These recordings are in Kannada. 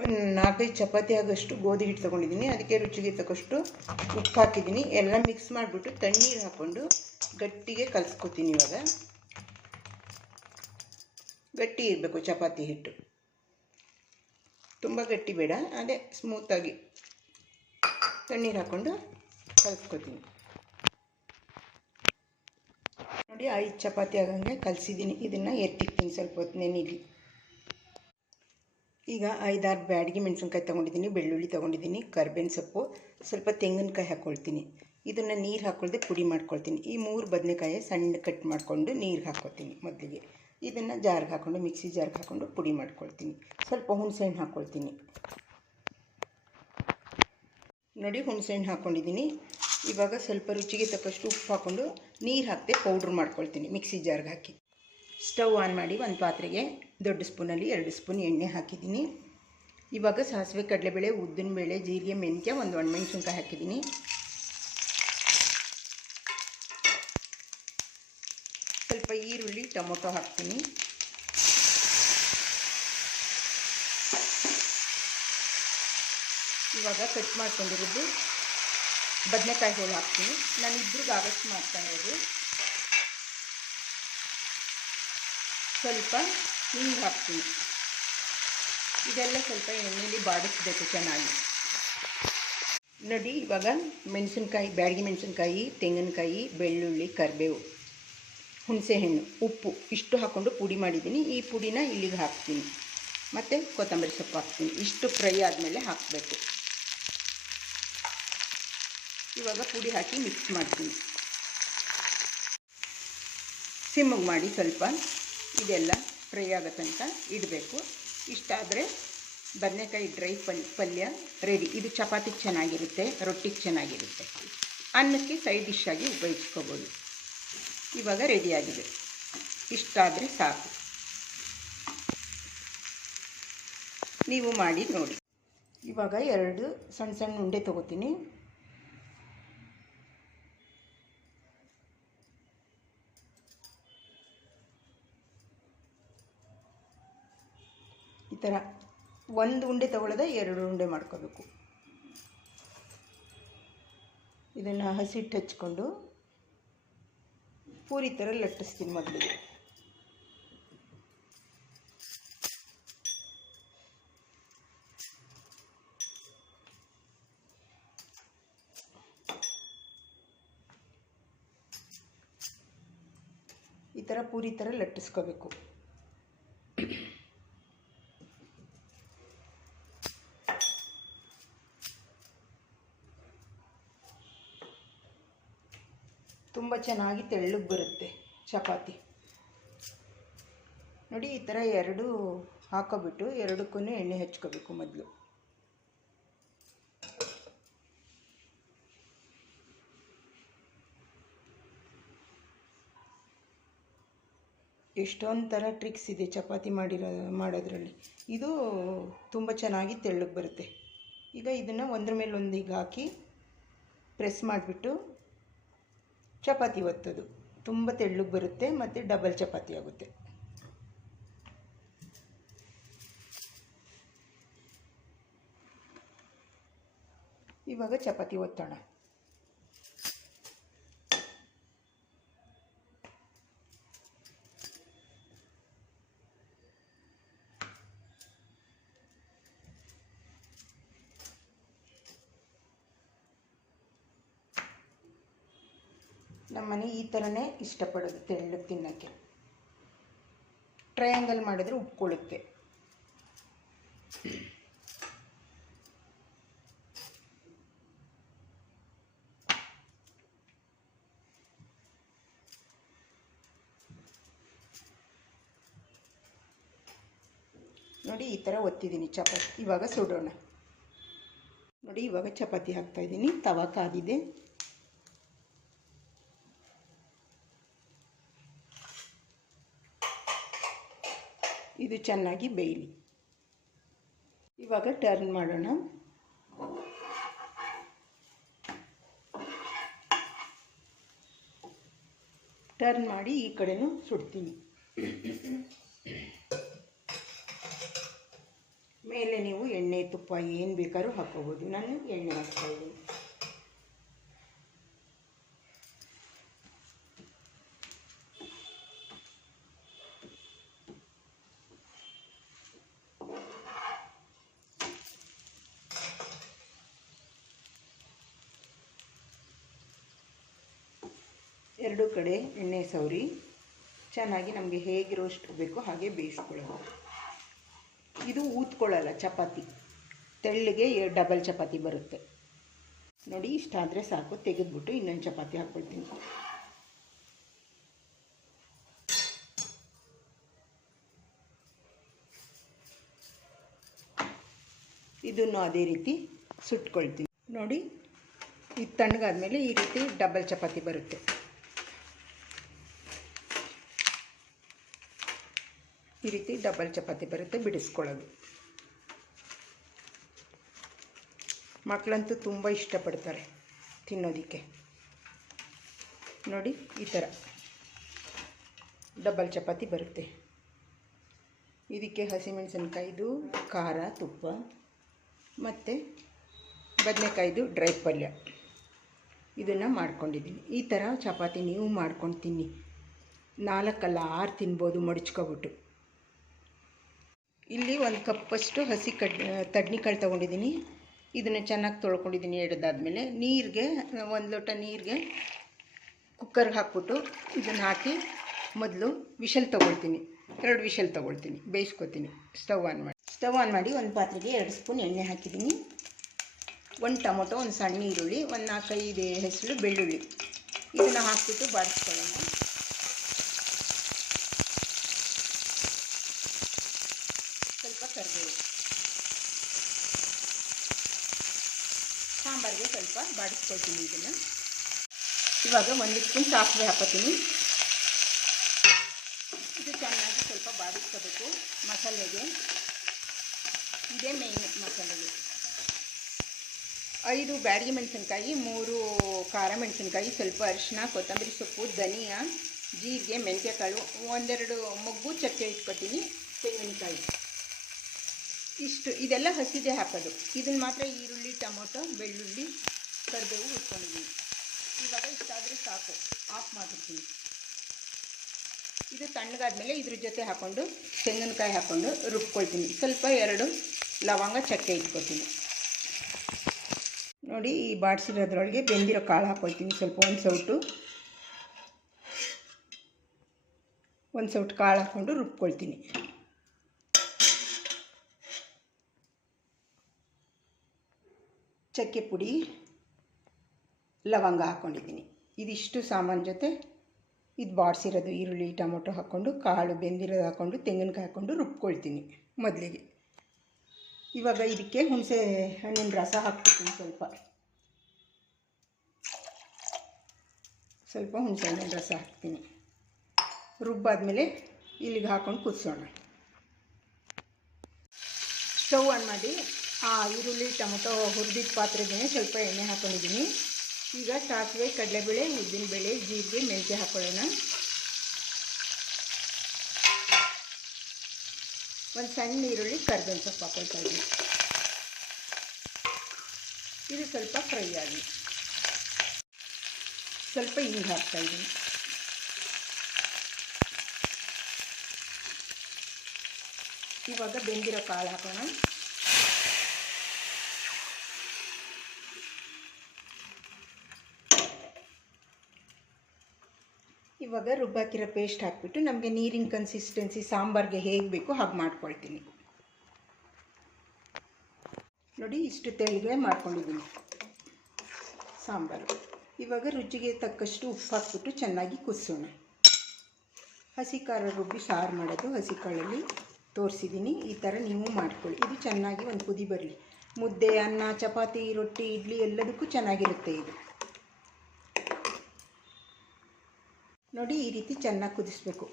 ಒಂದು 4-5 ಚಪಾತಿ ಆಗೋಷ್ಟು ಗೋಧಿ ಹಿಟ್ಟು ತೊಗೊಂಡಿದ್ದೀನಿ. ಅದಕ್ಕೆ ರುಚಿಗೆ ತಕ್ಕಷ್ಟು ಉಪ್ಪು ಹಾಕಿದ್ದೀನಿ. ಎಲ್ಲ ಮಿಕ್ಸ್ ಮಾಡಿಬಿಟ್ಟು ತಣ್ಣೀರು ಹಾಕ್ಕೊಂಡು ಗಟ್ಟಿಗೆ ಕಲಿಸ್ಕೊತೀನಿ. ಇವಾಗ ಗಟ್ಟಿ ಇರಬೇಕು ಚಪಾತಿ ಹಿಟ್ಟು, ತುಂಬ ಗಟ್ಟಿ ಬೇಡ, ಅದೇ ಸ್ಮೂತಾಗಿ ತಣ್ಣೀರು ಹಾಕ್ಕೊಂಡು ಕಲಿಸ್ಕೊತೀನಿ. ನೋಡಿ 5 ಚಪಾತಿ ಆಗಂಗೆ ಕಲಿಸಿದ್ದೀನಿ. ಇದನ್ನು ಎತ್ತಿಕ್ತೀನಿ, ಸ್ವಲ್ಪ ಹೊತ್ತು ನೆನೀಲಿ. ಈಗ 5-6 ಬ್ಯಾಡಗಿ ಮೆಣಸಿನ್ಕಾಯಿ ತೊಗೊಂಡಿದ್ದೀನಿ, ಬೆಳ್ಳುಳ್ಳಿ ತೊಗೊಂಡಿದ್ದೀನಿ, ಕರ್ಬೇವಿನ ಸೊಪ್ಪು, ಸ್ವಲ್ಪ ತೆಂಗಿನಕಾಯಿ ಹಾಕ್ಕೊಳ್ತೀನಿ. ಇದನ್ನು ನೀರು ಹಾಕ್ಕೊಳ್ದೆ ಪುಡಿ ಮಾಡ್ಕೊಳ್ತೀನಿ. ಈ 3 ಬದನೆಕಾಯಿ ಸಣ್ಣ ಕಟ್ ಮಾಡಿಕೊಂಡು ನೀರಿಗೆ ಹಾಕ್ಕೊಳ್ತೀನಿ ಮೊದಲಿಗೆ. ಇದನ್ನು ಜಾರ್ಗೆ ಹಾಕ್ಕೊಂಡು ಮಿಕ್ಸಿ ಜಾರ್ಗೆ ಹಾಕ್ಕೊಂಡು ಪುಡಿ ಮಾಡ್ಕೊಳ್ತೀನಿ. ಸ್ವಲ್ಪ ಹುಣಸೆಹಣ್ಣು ಹಾಕ್ಕೊಳ್ತೀನಿ. ನೋಡಿ ಹುಣಸೆಹಣ್ಣು ಹಾಕ್ಕೊಂಡಿದ್ದೀನಿ. ಇವಾಗ ಸ್ವಲ್ಪ ರುಚಿಗೆ ತಕ್ಕಷ್ಟು ಉಪ್ಪು ಹಾಕ್ಕೊಂಡು ನೀರು ಹಾಕದೆ ಪೌಡ್ರ್ ಮಾಡ್ಕೊಳ್ತೀನಿ ಮಿಕ್ಸಿ ಜಾರ್ಗೆ ಹಾಕಿ. ಸ್ಟವ್ ಆನ್ ಮಾಡಿ ಒಂದು ಪಾತ್ರೆಗೆ ದೊಡ್ಡ ಸ್ಪೂನಲ್ಲಿ 2 ಸ್ಪೂನ್ ಎಣ್ಣೆ ಹಾಕಿದ್ದೀನಿ. ಇವಾಗ ಸಾಸಿವೆ, ಕಡಲೆಬೇಳೆ, ಉದ್ದಿನಬೇಳೆ, ಜೀರಿಗೆ, ಮೆಂತ್ಯ, ಒಂದು ಒಣಮೆಣಸಿನ್ಕಾಯಿ ಹಾಕಿದ್ದೀನಿ. ಸ್ವಲ್ಪ ಈರುಳ್ಳಿ, ಟೊಮೊಟೊ ಹಾಕ್ತೀನಿ. ಇವಾಗ ಕಟ್ ಮಾಡ್ಕೊಂಡಿರೋದು ಬದನೆಕಾಯಿ ಹೋಳು ಹಾಕ್ತೀನಿ. ನಾನು ಇಬ್ಬರಿಗೆ ಆಗೋಷ್ಟು ಮಾಡ್ತಾ ಇರೋದು. ಸ್ವಲ್ಪ ಹಿಂಗೆ ಹಾಕ್ತೀನಿ. ಇದೆಲ್ಲ ಸ್ವಲ್ಪ ಎಣ್ಣೆಯಲ್ಲಿ ಬಾಡಿಸ್ಬೇಕು ಚೆನ್ನಾಗಿ. ನೋಡಿ ಇವಾಗ ಮೆಣಸಿನ್ಕಾಯಿ, ಬ್ಯಾಡಗಿ ಮೆಣಸಿನ್ಕಾಯಿ, ತೆಂಗಿನಕಾಯಿ, ಬೆಳ್ಳುಳ್ಳಿ, ಕರಿಬೇವು, ಹುಣಸೆಹಣ್ಣು, ಉಪ್ಪು ಇಷ್ಟು ಹಾಕ್ಕೊಂಡು ಪುಡಿ ಮಾಡಿದ್ದೀನಿ. ಈ ಪುಡಿನ ಇಲ್ಲಿಗೆ ಹಾಕ್ತೀನಿ. ಮತ್ತು ಕೊತ್ತಂಬರಿ ಸೊಪ್ಪು ಹಾಕ್ತೀನಿ. ಇಷ್ಟು ಫ್ರೈ ಆದಮೇಲೆ ಹಾಕಬೇಕು. ಇವಾಗ ಪುಡಿ ಹಾಕಿ ಮಿಕ್ಸ್ ಮಾಡ್ತೀನಿ. ಸಿಮ್ಮಿಗೆ ಮಾಡಿ ಸ್ವಲ್ಪ ಇದೆಲ್ಲ ಫ್ರೈ ಆಗೋ ತನಕ ಇಡಬೇಕು. ಇಷ್ಟಾದರೆ ಬದನೆಕಾಯಿ ಡ್ರೈ ಪಲ್ಯ ರೆಡಿ. ಇದು ಚಪಾತಿಗೆ ಚೆನ್ನಾಗಿರುತ್ತೆ, ರೊಟ್ಟಿಗೆ ಚೆನ್ನಾಗಿರುತ್ತೆ, ಅನ್ನಕ್ಕೆ ಸೈಡ್ ಡಿಶ್ ಆಗಿ ಉಪಯೋಗಿಸ್ಕೋಬೋದು. ಇವಾಗ ರೆಡಿಯಾಗಿದೆ. ಇಷ್ಟಾದರೆ ಸಾಕು. ನೀವು ಮಾಡಿ ನೋಡಿ. ಇವಾಗ 2 ಸಣ್ಣ ಸಣ್ಣ ಉಂಡೆ ತೊಗೋತೀನಿ. ಈ ಥರ 1 ಉಂಡೆ ತೊಗೊಳ್ಳೋದೆ 2 ಉಂಡೆ ಮಾಡ್ಕೋಬೇಕು. ಇದನ್ನು ಹಸಿಟ್ಟು ಹಚ್ಕೊಂಡು ಪೂರಿ ಥರ ಲಟ್ಟಿಸ್ತೀನಿ ಮೊದಲಿಗೆ. ಈ ಥರ ಪೂರಿ ಥರ ಲಟ್ಟಿಸ್ಕೋಬೇಕು. ತುಂಬ ಚೆನ್ನಾಗಿ ತೆಳ್ಳಗೆ ಬರುತ್ತೆ ಚಪಾತಿ. ನೋಡಿ ಈ ಥರ 2 ಹಾಕೋಬಿಟ್ಟು 2ಕ್ಕೂ ಎಣ್ಣೆ ಹಚ್ಕೋಬೇಕು ಮೊದಲು. ಎಷ್ಟೊಂದು ಥರ ಟ್ರಿಕ್ಸ್ ಇದೆ ಚಪಾತಿ ಮಾಡೋದ್ರಲ್ಲಿ. ಇದು ತುಂಬ ಚೆನ್ನಾಗಿ ತೆಳ್ಳಗೆ ಬರುತ್ತೆ. ಈಗ ಇದನ್ನು ಒಂದ್ರ ಮೇಲೆ ಒಂದಿಗೆ ಹಾಕಿ ಪ್ರೆಸ್ ಮಾಡಿಬಿಟ್ಟು ಚಪಾತಿ ಒತ್ತೋದು. ತುಂಬ ತೆಳ್ಳಗೆ ಬರುತ್ತೆ ಮತ್ತು ಡಬಲ್ ಚಪಾತಿ ಆಗುತ್ತೆ. ಇವಾಗ ಚಪಾತಿ ಒತ್ತೋಣ. ನಮ್ಮನೆ ಈ ಥರನೇ ಇಷ್ಟಪಡೋದು ತೆಳ್ಳಗೆ ತಿನ್ನೋಕ್ಕೆ. ಟ್ರಯಾಂಗಲ್ ಮಾಡಿದ್ರೆ ಉಪ್ಕೊಳ್ಳುತ್ತೆ. ನೋಡಿ ಈ ಥರ ಒತ್ತಿದ್ದೀನಿ ಚಪಾತಿ. ಇವಾಗ ಸುಡೋಣ. ನೋಡಿ ಇವಾಗ ಚಪಾತಿ ಹಾಕ್ತಾಯಿದ್ದೀನಿ. ತವಾ ಕಾದಿದೆ. ಇದು ಚೆನ್ನಾಗಿ ಬೇಯಲಿ. ಇವಾಗ ಟರ್ನ್ ಮಾಡೋಣ. ಟರ್ನ್ ಮಾಡಿ ಈ ಕಡೆನೂ ಸುಡ್ತೀನಿ. ಮೇಲೆ ನೀವು ಎಣ್ಣೆ ತುಪ್ಪ ಏನು ಬೇಕಾದ್ರೂ ಹಾಕ್ಕೋಬೋದು. ನಾನು ಎಣ್ಣೆ ಹಾಕ್ತಾಯಿದ್ದೀನಿ. ಎರಡೂ ಕಡೆ ಎಣ್ಣೆ ಸವರಿ ಚೆನ್ನಾಗಿ ನಮಗೆ ಹೇಗೆ ರೋಸ್ಟ್ ಬೇಕೋ ಹಾಗೆ ಬೇಯಿಸ್ಕೊಳ್ಳೋದು. ಇದು ಊದ್ಕೊಳ್ಳಲ್ಲ ಚಪಾತಿ, ತೆಳ್ಳಗೆ ಡಬಲ್ ಚಪಾತಿ ಬರುತ್ತೆ ನೋಡಿ. ಇಷ್ಟಾದರೆ ಸಾಕು. ತೆಗೆದುಬಿಟ್ಟು ಇನ್ನೊಂದು ಚಪಾತಿ ಹಾಕ್ಕೊಳ್ತೀನಿ. ಇದನ್ನು ಅದೇ ರೀತಿ ಸುಟ್ಕೊಳ್ತೀನಿ ನೋಡಿ. ಇದು ತಣ್ಣಗಾದ್ಮೇಲೆ ಈ ರೀತಿ ಡಬಲ್ ಚಪಾತಿ ಬರುತ್ತೆ. ಈ ರೀತಿ ಡಬಲ್ ಚಪಾತಿ ಬರುತ್ತೆ. ಬಿಡಿಸ್ಕೊಳ್ಳೋದು. ಮಕ್ಕಳಂತೂ ತುಂಬ ಇಷ್ಟಪಡ್ತಾರೆ ತಿನ್ನೋದಕ್ಕೆ ನೋಡಿ. ಈ ಥರ ಡಬಲ್ ಚಪಾತಿ ಬರುತ್ತೆ. ಇದಕ್ಕೆ ಹಸಿಮೆಣಸಿನ್ಕಾಯಿದು ಖಾರ, ತುಪ್ಪ ಮತ್ತು ಬದನೆಕಾಯಿದು ಡ್ರೈ ಪಲ್ಯ ಇದನ್ನು ಮಾಡ್ಕೊಂಡಿದ್ದೀನಿ. ಈ ಥರ ಚಪಾತಿ ನೀವು ಮಾಡ್ಕೊಂಡು ತಿನ್ನಿ. 4 ಅಲ್ಲ 6 ತಿನ್ಬೋದು ಮಡಚ್ಕೊಬಿಟ್ಟು. ಇಲ್ಲಿ 1 ಕಪ್ಪಷ್ಟು ಹಸಿ ತಡ್ನಿಕಾಳು ತೊಗೊಂಡಿದ್ದೀನಿ. ಇದನ್ನು ಚೆನ್ನಾಗಿ ತೊಳ್ಕೊಂಡಿದ್ದೀನಿ. ಎಡ್ದಾದ್ಮೇಲೆ ನೀರಿಗೆ 1 ಲೋಟ ನೀರಿಗೆ ಕುಕ್ಕರ್ಗೆ ಹಾಕ್ಬಿಟ್ಟು ಇದನ್ನು ಹಾಕಿ ಮೊದಲು ವಿಷಲ್ ತೊಗೊಳ್ತೀನಿ. 2 ವಿಷಲ್ ತೊಗೊಳ್ತೀನಿ, ಬೇಯಿಸ್ಕೊತೀನಿ. ಸ್ಟವ್ ಆನ್ ಮಾಡಿ 1 ಪಾತ್ರೆಗೆ 2 ಸ್ಪೂನ್ ಎಣ್ಣೆ ಹಾಕಿದ್ದೀನಿ. 1 ಟೊಮೊಟೊ, 1 ಸಣ್ಣ ಈರುಳ್ಳಿ, 1 4-5 ಹೆಸರು ಬೆಳ್ಳುಳ್ಳಿ ಇದನ್ನು ಹಾಕ್ಬಿಟ್ಟು ಬಾಡಿಸ್ಕೊಳ್ಳೋಣ. ಸ್ವಲ್ಪ ಕರಿಬೇವು, ಸಾಂಬಾರಿಗೆ ಸ್ವಲ್ಪ ಬಾಡಿಸ್ಕೊಳ್ತೀನಿ. ಇದನ್ನು ಇವಾಗ 1 ಸ್ಪೂನ್ ಸಾಸಿವೆ ಹಾಕೋತೀನಿ. ಇದು ಚೆನ್ನಾಗಿ ಸ್ವಲ್ಪ ಬಾಡಿಸ್ಕೋಬೇಕು ಮಸಾಲೆಗೆ. ಇದೇ ಮೇಯ್ನ್ ಮಸಾಲೆಗೆ. 5 ಬ್ಯಾಡಗಿ ಮೆಣಸಿನ್ಕಾಯಿ, 3 ಖಾರ ಮೆಣಸಿನ್ಕಾಯಿ, ಸ್ವಲ್ಪ ಅರಿಶಿನ, ಕೊತ್ತಂಬರಿ ಸೊಪ್ಪು, ಧನಿಯಾ, ಜೀರಿಗೆ, ಮೆಂತ್ಯಕಾಳು, 1-2 ಮೊಗ್ಗು ಚಕ್ಕೆ ಇಟ್ಕೊತೀನಿ, ತೆಂಗಿನಕಾಯಿ ಇಷ್ಟು. ಇದೆಲ್ಲ ಹಸಿದೆ ಹಾಕೋದು. ಇದನ್ನು ಮಾತ್ರ ಈರುಳ್ಳಿ, ಟೊಮೊಟೊ, ಬೆಳ್ಳುಳ್ಳಿ, ಕರಿಬೇವು ಇಟ್ಕೊಂಡಿದ್ದೀನಿ. ಇವಾಗ ಇಷ್ಟಾದರೆ ಸಾಕು, ಆಫ್ ಮಾಡಿರ್ತೀನಿ. ಇದು ತಣ್ಣಗಾದ್ಮೇಲೆ ಇದ್ರ ಜೊತೆ ಹಾಕ್ಕೊಂಡು ತೆಂಗಿನಕಾಯಿ ಹಾಕ್ಕೊಂಡು ರುಬ್ಕೊಳ್ತೀನಿ. ಸ್ವಲ್ಪ 2 ಲವಂಗ ಚಕ್ಕೆ ಇಟ್ಕೊತೀನಿ ನೋಡಿ. ಈ ಬಾಡಿಸಿರೋದ್ರೊಳಗೆ ಬೆಂದಿರೋ ಕಾಳು ಹಾಕ್ಕೊಳ್ತೀನಿ. ಸ್ವಲ್ಪ ಒಂದು ಸೌಟು ಕಾಳು ಹಾಕ್ಕೊಂಡು ರುಬ್ಕೊಳ್ತೀನಿ. ಚಕ್ಕೆ ಪುಡಿ, ಲವಂಗ ಹಾಕ್ಕೊಂಡಿದ್ದೀನಿ. ಇದಿಷ್ಟು ಸಾಮಾನು ಜೊತೆ ಇದು ಬಾಡಿಸಿರೋದು ಈರುಳ್ಳಿ, ಟೊಮೊಟೊ ಹಾಕ್ಕೊಂಡು ಕಾಳು ಬೆಂದಿರೋದು ಹಾಕ್ಕೊಂಡು ತೆಂಗಿನಕಾಯಿ ಹಾಕ್ಕೊಂಡು ರುಬ್ಕೊಳ್ತೀನಿ ಮೊದಲಿಗೆ. ಇವಾಗ ಇದಕ್ಕೆ ಹುಣಸೆ ಹಣ್ಣಿನ ರಸ ಹಾಕ್ಬಿಡ್ತೀನಿ. ಸ್ವಲ್ಪ ಹುಣಸೆ ಹಣ್ಣಿನ ರಸ ಹಾಕ್ತೀನಿ. ರುಬ್ಬಾದ್ಮೇಲೆ ಇಲ್ಲಿಗೆ ಹಾಕ್ಕೊಂಡು ಕುದಿಸೋಣ. ಸ್ಟವ್ ಆನ್ ಮಾಡಿ ಈರುಳ್ಳಿ, ಟೊಮೊಟೊ ಹುರಿದಿದ್ದ ಪಾತ್ರೆಗೆ ಸ್ವಲ್ಪ ಎಣ್ಣೆ ಹಾಕ್ಕೊಂಡಿದ್ದೀನಿ. ಈಗ ಸಾಸಿವೆ, ಕಡಲೆಬೇಳೆ, ಉದ್ದಿನಬೇಳೆ, ಜೀರಿಗೆ, ಮೆಂತ್ಯ ಹಾಕ್ಕೊಳ್ಳೋಣ. 1 ಸಣ್ಣ ಈರುಳ್ಳಿ, ಕರಿಬೇವಿನ ಸೊಪ್ಪು ಹಾಕ್ಕೊಳ್ತಾ ಇದ್ದೀನಿ. ಇದು ಸ್ವಲ್ಪ ಫ್ರೈ ಆಗಿ ಸ್ವಲ್ಪ ಹಿಂಗೆ ಹಾಕ್ತಾಯಿದ್ದೀನಿ. ಇವಾಗ ಬೆಂದಿರೋ ಕಾಳು ಹಾಕೋಣ. ಇವಾಗ ರುಬ್ಬಾಕಿರೋ ಪೇಸ್ಟ್ ಹಾಕಿಬಿಟ್ಟು ನಮಗೆ ನೀರಿನ ಕನ್ಸಿಸ್ಟೆನ್ಸಿ ಸಾಂಬಾರಿಗೆ ಹೇಗೆ ಬೇಕೋ ಹಾಗೆ ಮಾಡ್ಕೊಳ್ತೀನಿ ನೋಡಿ. ಇಷ್ಟು ತೆಳ್ಳಗೆ ಮಾಡ್ಕೊಂಡಿದ್ದೀನಿ ಸಾಂಬಾರು. ಇವಾಗ ರುಚಿಗೆ ತಕ್ಕಷ್ಟು ಉಪ್ಪು ಹಾಕ್ಬಿಟ್ಟು ಚೆನ್ನಾಗಿ ಕುದಿಸೋಣ. ಹಸಿ ಖಾರ ರುಬ್ಬಿ ಸಾರು ಮಾಡೋದು ಹಸಿ ಕಾಳಲ್ಲಿ ತೋರಿಸಿದ್ದೀನಿ. ಈ ಥರ ನೀವು ಮಾಡ್ಕೊಳ್ಳಿ. ಇದು ಚೆನ್ನಾಗಿ ಒಂದು ಕುದಿ ಬರಲಿ. ಮುದ್ದೆ, ಅನ್ನ, ಚಪಾತಿ, ರೊಟ್ಟಿ, ಇಡ್ಲಿ ಎಲ್ಲದಕ್ಕೂ ಚೆನ್ನಾಗಿರುತ್ತೆ ಇದು ನೋಡಿ. ಈ ರೀತಿ ಚೆನ್ನಾಗಿ ಕುದಿಸ್ಬೇಕು.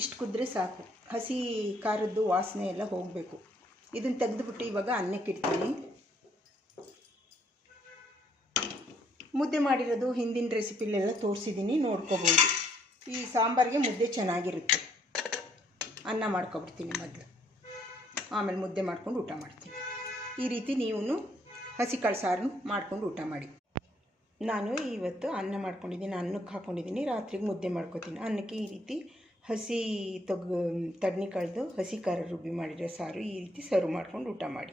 ಇಷ್ಟು ಕುದ್ರೆ ಸಾಕು. ಹಸಿ ಖಾರದ್ದು ವಾಸನೆ ಎಲ್ಲ ಹೋಗಬೇಕು. ಇದನ್ನು ತೆಗೆದುಬಿಟ್ಟು ಇವಾಗ ಅನ್ನಕ್ಕೆ ಇಡ್ತೀನಿ. ಮುದ್ದೆ ಮಾಡಿರೋದು ಹಿಂದಿನ ರೆಸಿಪಿಲೆಲ್ಲ ತೋರಿಸಿದ್ದೀನಿ, ನೋಡ್ಕೋಬೋದು. ಈ ಸಾಂಬಾರಿಗೆ ಮುದ್ದೆ ಚೆನ್ನಾಗಿರುತ್ತೆ. ಅನ್ನ ಮಾಡ್ಕೊಬಿಡ್ತೀನಿ ಮೊದಲು. ಆಮೇಲೆ ಮುದ್ದೆ ಮಾಡ್ಕೊಂಡು ಊಟ ಮಾಡ್ತೀನಿ. ಈ ರೀತಿ ನೀವು ಹಸಿ ಕಾಳು ಸಾರು ಮಾಡ್ಕೊಂಡು ಊಟ ಮಾಡಿ. ನಾನು ಇವತ್ತು ಅನ್ನ ಮಾಡ್ಕೊಂಡಿದ್ದೀನಿ, ಅನ್ನಕ್ಕೆ ಹಾಕ್ಕೊಂಡಿದ್ದೀನಿ, ರಾತ್ರಿಗೆ ಮುದ್ದೆ ಮಾಡ್ಕೊತೀನಿ. ಅನ್ನಕ್ಕೆ ಈ ರೀತಿ ಹಸಿ ತಡ್ನಿ ಕಳೆದು ಹಸಿ ಖಾರ ರುಬ್ಬಿ ಮಾಡಿರೋ ಸಾರು ಈ ರೀತಿ ಸರ್ವ್ ಮಾಡ್ಕೊಂಡು ಊಟ ಮಾಡಿ.